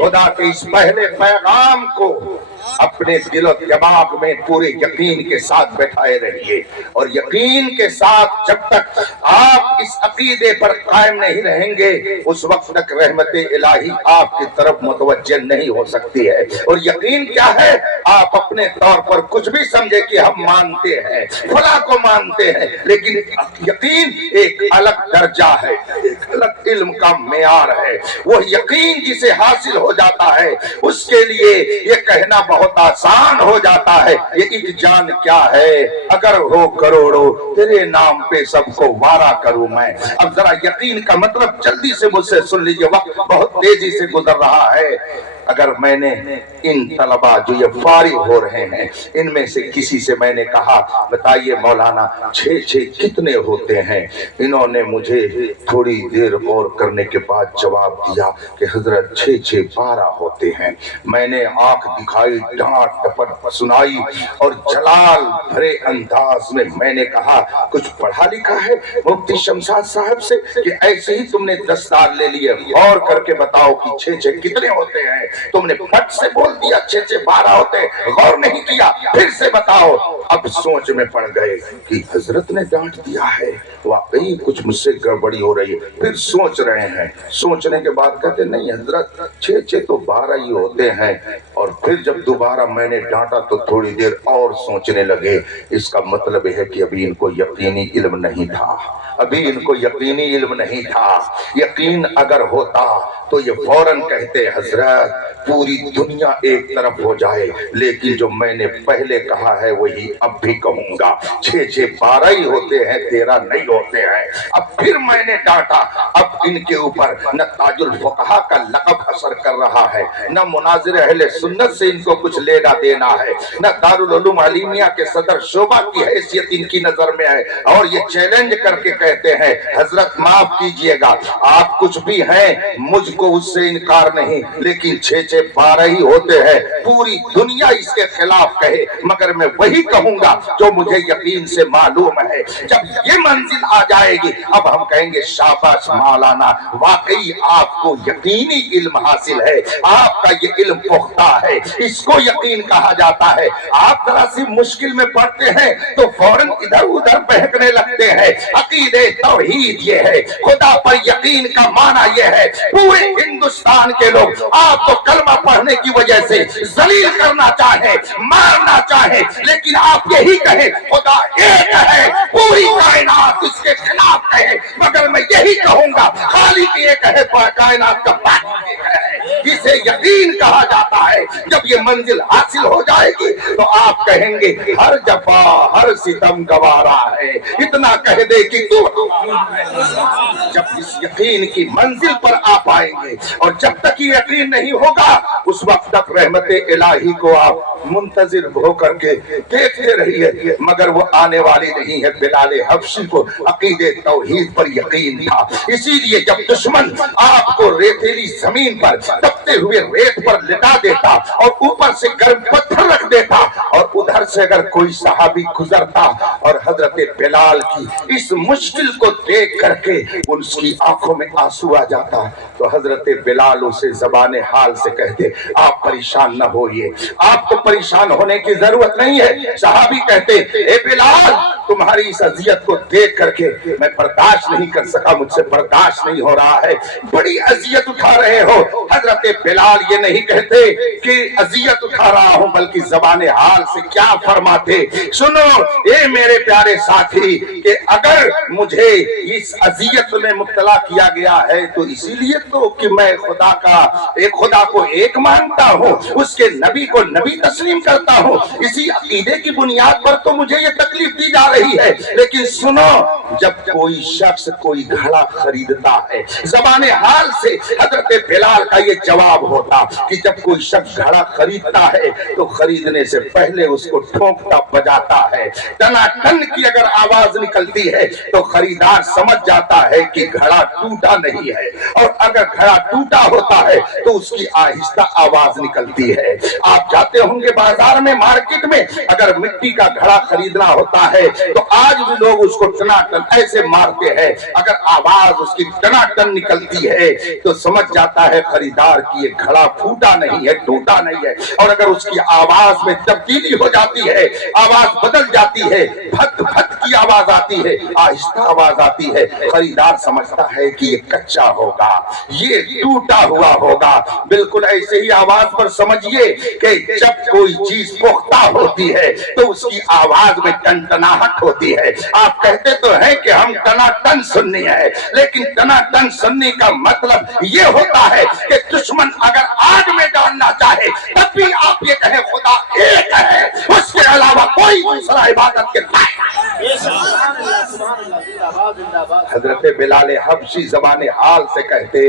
खुदा के इस पहले पैगाम को अपने दिल और दिमाग में पूरे यकीन के साथ बैठाए रहिए, और यकीन के साथ जब तक आप इस अकीदे पर कायम नहीं रहेंगे उस वक्त तक रहमत इलाही आपकी तरफ मुतवज्जह नहीं हो सकती है। और यकीन क्या है, आप अपने तौर पर कुछ भी समझे कि हम मानते हैं, फला को मानते हैं, लेकिन यकीन एक अलग दर्जा है, एक अलग इल्म का मेयार है। वो यकीन जिसे हासिल हो जाता है उसके लिए ये कहना बहुत आसान हो जाता है, ये एक जान क्या है, अगर हो करोड़ों तेरे नाम पे सबको वारा करूं मैं। अब जरा यकीन का मतलब जल्दी से मुझसे सुन लीजिए, वक्त बहुत तेजी से गुजर रहा है। अगर मैंने इन तलबा जो ये फारिग हो रहे हैं इनमें से किसी से मैंने कहा बताइए मौलाना 6 कितने होते हैं, इन्होंने मुझे थोड़ी देर गौर करने के बाद जवाब दिया कि हजरत 6 12 होते हैं। मैंने आंख दिखाई, डांट टपट सुनाई और जलाल भरे अंदाज में मैंने कहा कुछ पढ़ा लिखा है मुफ्ती शमशाद साहब से कि ऐसे ही तुमने 10 साल ले लिए, गौर करके बताओ कि 6 कितने होते हैं। तुमने फट से बोल दिया 6 12 होते, गौर नहीं किया, फिर से बताओ। अब सोच में पड़ गए कि हजरत ने डांट दिया है, वाकई कुछ मुझसे गड़बड़ी हो रही है। फिर सोच रहे हैं, सोचने के बाद कहते नहीं हजरत 6 तो 12 ही होते हैं। और फिर जब दोबारा मैंने डांटा तो थोड़ी देर और सोचने लगे। इसका मतलब है कि अभी इनको यकीनी इल्म नहीं था, अभी इनको यकीनी इल्म नहीं था। यकीन अगर होता तो ये फौरन कहते हजरत पूरी दुनिया एक तरफ हो जाए, लेकिन जो मैंने पहले कहा है वही अब भी कहूंगा, 6 12 ही होते हैं, 13 नहीं होते हैं। अब फिर मैंने डांटा, अब इनके ऊपर न ताजुल फुकहा का लक़ब असर कर रहा है, न मुनाजिर अहले सुन्नत से इनको कुछ लेना देना है, न दारुल उलूम अलीमिया के सदर शोबा की हैसियत इनकी नजर में है। और ये चैलेंज करके कहते हैं हजरत माफ कीजिएगा आप कुछ भी हैं, मुझको उससे इनकार नहीं, लेकिन 6 12 ही होते हैं। पूरी दुनिया इसके खिलाफ कहे मगर मैं वही कहूंगा जो मुझे यकीन से मालूम है। जब ये मंजिल आ जाएगी अब हम कहेंगे शाबाश मौलाना, वाकई आपको यकीनी इल्म हासिल है, आपका ये इल्म पुख्ता है, इसको यकीन कहा जाता है। आप जरा सी मुश्किल में पड़ते हैं तो फौरन इधर उधर बहकने लगते हैं। अकीदे तौहीद ये है, खुदा पर यकीन का माना ये है। पूरे हिंदुस्तान के लोग आपको कलमा पढ़ने की वजह से जलील करना चाहे, मारना चाहे, लेकिन आप यही कहे खुदा एक है, पूरी कायनात इसके खिलाफ कहे, मगर मैं यही कहूंगा खालिक एक है, कायनात का बाकी एक है, जिसे यकीन कहा जाता है। जब ये मंजिल हासिल हो जाएगी तो आप कहेंगे हर जफा हर सितम गवारा है, इतना कह दे कि तू। जब इस यकीन की मंजिल पर आ पाएंगे, और जब तक ये यकीन नहीं होगा उस वक्त तक रहमत इलाही को आप मुंतजिर होकर के देखते रहिए, मगर वो आने वाली नहीं है। बिलाल हबशी को अकीदे तौहीद पर यकीन था, इसीलिए जब दुश्मन आपको रेतीली जमीन पर तपते हुए रेत पर लिटा देता और ऊपर से गर्म पत्थर रख देता, और उधर से अगर कोई सहाबी गुजरता और हजरत बिलाल की इस मुश्किल को देख करके उसकी आंखों में आंसू आ जाता, तो हजरत बिलाल उसे ज़बाने हाल से कहते आप परेशान न होइए, आपको परेशान होने की जरूरत नहीं है। सहाबी कहते ए बिलाल तुम्हारी इस अजियत को देख करके मैं बर्दाश्त नहीं कर सका, मुझसे बर्दाश्त नहीं हो रहा है, बड़ी अजियत उठा रहे हो। हजरत बिलाल ये नहीं कहते कि अजियत उठा रहा हूं, बल्कि ज़बाने हाल से क्या फरमाते सुनो ए मेरे प्यारे साथी कि अगर मुझे इस अजियत में मुब्तला किया गया है तो इसीलिए तो कि मैं खुदा को एक मानता हूँ, उसके नबी को नबी तस्लीम करता हूँ, इसी अकीदे की बुनियाद पर तो मुझे ये तकलीफ दी जा रही है। लेकिन सुनो जब कोई शख्स कोई घड़ा खरीदता है, ज़बाने हाल से हजरत बिलाल का ये जवाब होता कि जब कोई शख्स घड़ा खरीदता है तो खरीदने से पहले उसको ठोकता बजाता है, टनाटन की अगर आवाज निकलती है तो खरीदार समझ जाता है कि घड़ा टूटा नहीं है, और अगर घड़ा टूटा होता है तो उसकी आहिस्ता आवाज निकलती है। आप जाते होंगे बाजार में, मार्केट में, अगर मिट्टी का घड़ा खरीदना होता है तो आज भी लोग उसको टनाटन टनाटन ऐसे मारते हैं, अगर आवाज उसकी टनाटन निकलती है तो समझ जाता है खरीदार की ये घड़ा फूटा नहीं है, टूटा नहीं है। और अगर उसकी आवाज में तब्दीली हो जाती है, आवाज बदल जाती है, भत भत की आवाज आती है, आहिस्ता आवाज आती है, खरीदार समझता है कि ये कच्चा होगा, ये टूटा हुआ होगा। बिल्कुल ऐसे ही आवाज पर समझिए कि जब कोई चीज पुख्ता होती है तो उसकी आवाज में टनटनाहट होती है। आप कहते तो हैं कि हम टनाटन सुन्नी है, लेकिन टनाटन सुन्नी का मतलब ये होता है कि दुश्मन अगर आग में डालना चाहे तब भी आप ये कहें खुदा एक है, उसके अलावा कोई दूसरा इबादत के लायक। हजरत बिलाल हबशी ज़बान हाल से कहते,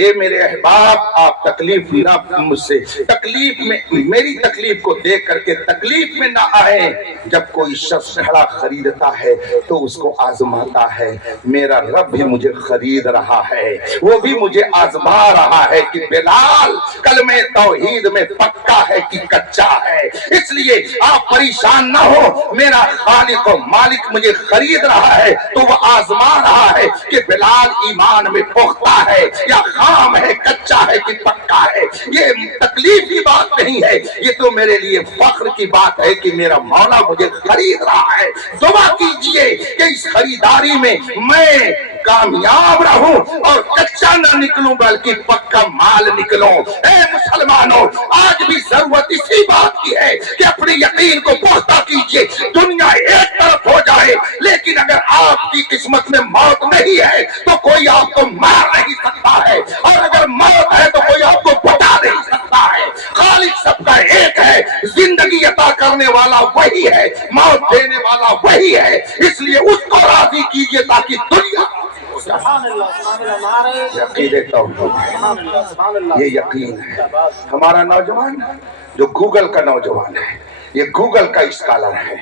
ए मेरे अहबाब आप तकलीफ ना मुझसे, तकलीफ में मेरी तकलीफ को देख करके तकलीफ में ना आए। जब कोई शख्स घड़ा खरीदता है तो उसको आजमाता है, मेरा रब भी मुझे खरीद रहा है, वो भी मुझे आजमा रहा है कि बिलाल कलमे तौहीद में पक्का है कि कच्चा है। इसलिए आप परेशान ना हो, मेरा खालिक और मालिक मुझे खरीद रहा है तो वो आजमा रहा है कि बिलाल ईमान में पुख्ता है या खाम है, कच्चा है कि पक्का है। ये तकलीफ की बात नहीं है, ये तो मेरे लिए फख्र की बात है कि मेरा मौला मुझे खरीद रहा है। दुआ कीजिए कि इस खरीदारी में मैं कामयाब रहूं और कच्चा न निकलूं बल्कि पक्का माल निकलूं। ए मुसलमानों, आज भी जरूरत इसी बात की है कि अपने यकीन को पुख्ता कीजिए। दुनिया एक तरफ हो जाए, लेकिन अगर आपकी किस्मत में मौत नहीं है तो कोई आपको मार नहीं सकता है, और अगर मौत है तो कोई आपको बचा नहीं सकता है। खालिक सबका एक है, जिंदगी अता करने वाला वही है, मौत देने वाला वही है। इसलिए उसको राजी कीजिए ताकि दुनिया ये यकीन है। हमारा नौजवान जो गूगल का नौजवान है, ये गूगल का स्कॉलर है,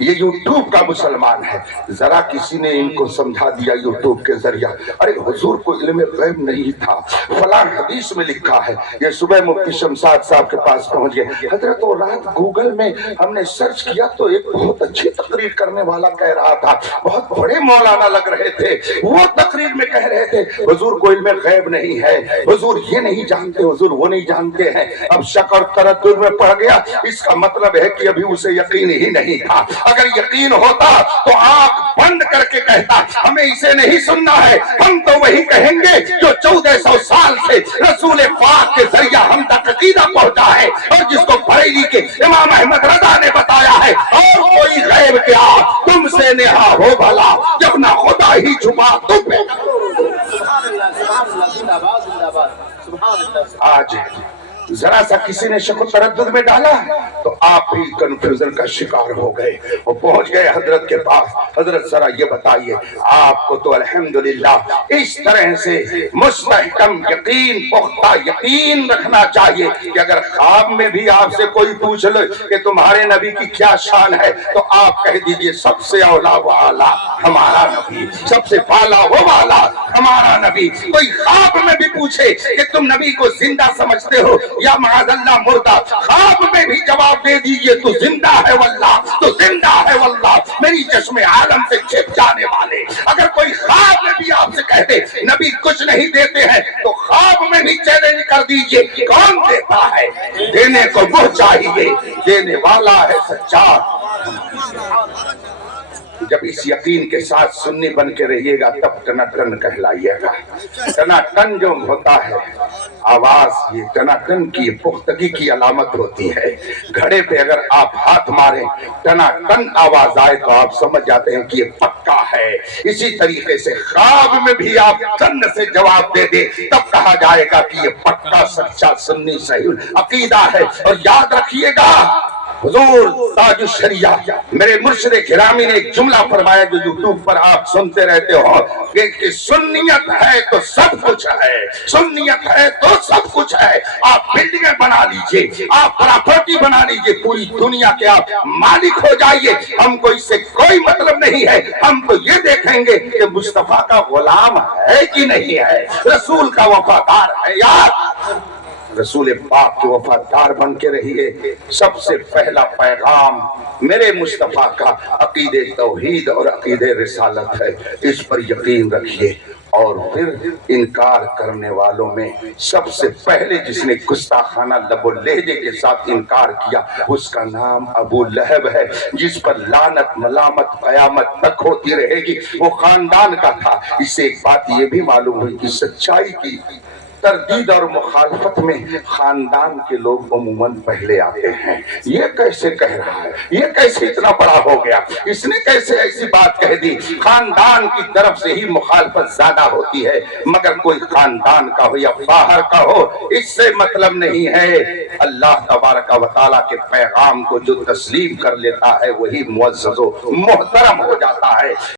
ये यूट्यूब का मुसलमान है। जरा किसी ने इनको समझा दिया यूट्यूब के जरिया, अरे हुजूर को इल्म गैब नहीं था, फलां हदीस में लिखा है। ये सुबह मुफ्ती शमशाद साहब के पास पहुंच गए, हजरत वो रात गूगल में हमने सर्च किया तो एक बहुत अच्छी तकरीर करने वाला कह रहा था, बहुत बड़े मौलाना लग रहे थे, वो तकरीर में कह रहे थे हुजूर को इल्म गैब नहीं है, हुजूर ये नहीं जानते, हुजूर वो नहीं जानते हैं। अब शक और तरद्दुद में पड़ गया, इसका मतलब है कि अभी उसे यकीन ही नहीं था। अगर यकीन होता तो आंख बंद करके कहता हमें इसे नहीं सुनना है, हम तो वही कहेंगे जो 1400 साल से रसूल पाक के जरिया हम तक अकीदा पहुंचा है और जिसको बरेली के इमाम अहमद रजा ने बताया है। और कोई गैब क्या तुमसे नेहा हो भला, जब ना खुदा ही छुपा तुम पे। आज जरा सा किसी ने शक तरद्दुद में डाला तो आप भी कंफ्यूजन का शिकार हो गए और पहुंच गए हजरत के पास। हजरत जरा ये बताइए, आपको तो अल्हम्दुलिल्लाह इस तरह से मुस्तहकम यकीन, पुख्ता यकीन रखना चाहिए कि अगर ख्वाब में भी आपसे कोई पूछ ले कि तुम्हारे नबी की क्या शान है तो आप कह दीजिए सबसे औला वाला हमारा नबी, सबसे पाला वो वाला हमारा नबी। कोई ख्वाब में भी पूछे कि तुम नबी को जिंदा समझते हो या माज़अल्लाह मुर्दा, ख्वाब में भी जवाब दे दीजिए तो जिंदा है वल्लाह, तो जिंदा है वल्लाह, मेरी चश्मे आलम से छिप जाने वाले। अगर कोई ख्वाब में भी आपसे कहते नबी कुछ नहीं देते हैं तो ख्वाब में भी चैलेंज कर दीजिए, कौन देता है, देने को वो चाहिए, देने वाला है सच्चा। जब इस यकीन के साथ सुन्नी बन के रहिएगा तब टनाटन कहलाइएगा। टनाटन जो होता है आवाज, ये टनाटन की पुख्तगी की अलामत होती है। घड़े पे अगर आप हाथ मारें टनाटन आवाज आए तो आप समझ जाते हैं कि ये पक्का है। इसी तरीके से ख्वाब में भी आप तन से जवाब दे दे तब कहा जाएगा कि ये पक्का सच्चा सुन्नी सही अकीदा है। और याद रखिएगा हुजूर ताजुश शरिया मेरे मुर्शिद गिरामी ने एक जुमला फरमाया जो यूट्यूब पर आप सुनते रहते हो कि सुन्नियत है तो सब कुछ है, सुन्नियत है तो सब कुछ है। आप बिल्डिंगें बना लीजिए, आप प्रॉपर्टी बना लीजिए, पूरी दुनिया के आप मालिक हो जाइए, हमको इससे कोई मतलब नहीं है। हम तो ये देखेंगे कि मुस्तफा का गुलाम है कि नहीं है, रसूल का वफादार है। यार رسول پاک کے وفادار بن کے رہیے۔ سب سے پہلا پیغام میرے مصطفیٰ کا عقید توحید اور عقید رسالت ہے، اس پر یقین رکھیے۔ اور پھر انکار کرنے والوں میں سب سے پہلے جس نے گستاخانہ لب و لہجے کے ساتھ انکار کیا اس کا نام ابو لہب ہے، جس پر لعنت ملامت قیامت تک ہوتی رہے گی۔ وہ خاندان کا تھا۔ اس سے ایک بات یہ بھی معلوم ہوئی کہ سچائی کی تردید اور مخالفت میں خاندان کے لوگ عموماً پہلے آتے ہیں۔ یہ کیسے کہہ رہا ہے؟ یہ کیسے اتنا بڑا ہو گیا؟ اس نے کیسے ایسی بات کہہ دی؟ خاندان کی طرف سے ہی مخالفت زیادہ ہوتی ہے، مگر کوئی خاندان کا ہو یا باہر کا ہو اس سے مطلب نہیں ہے۔ اللہ تبارک و تعالیٰ کے پیغام کو جو تسلیم کر لیتا ہے وہی معزز و محترم ہو جاتا ہے۔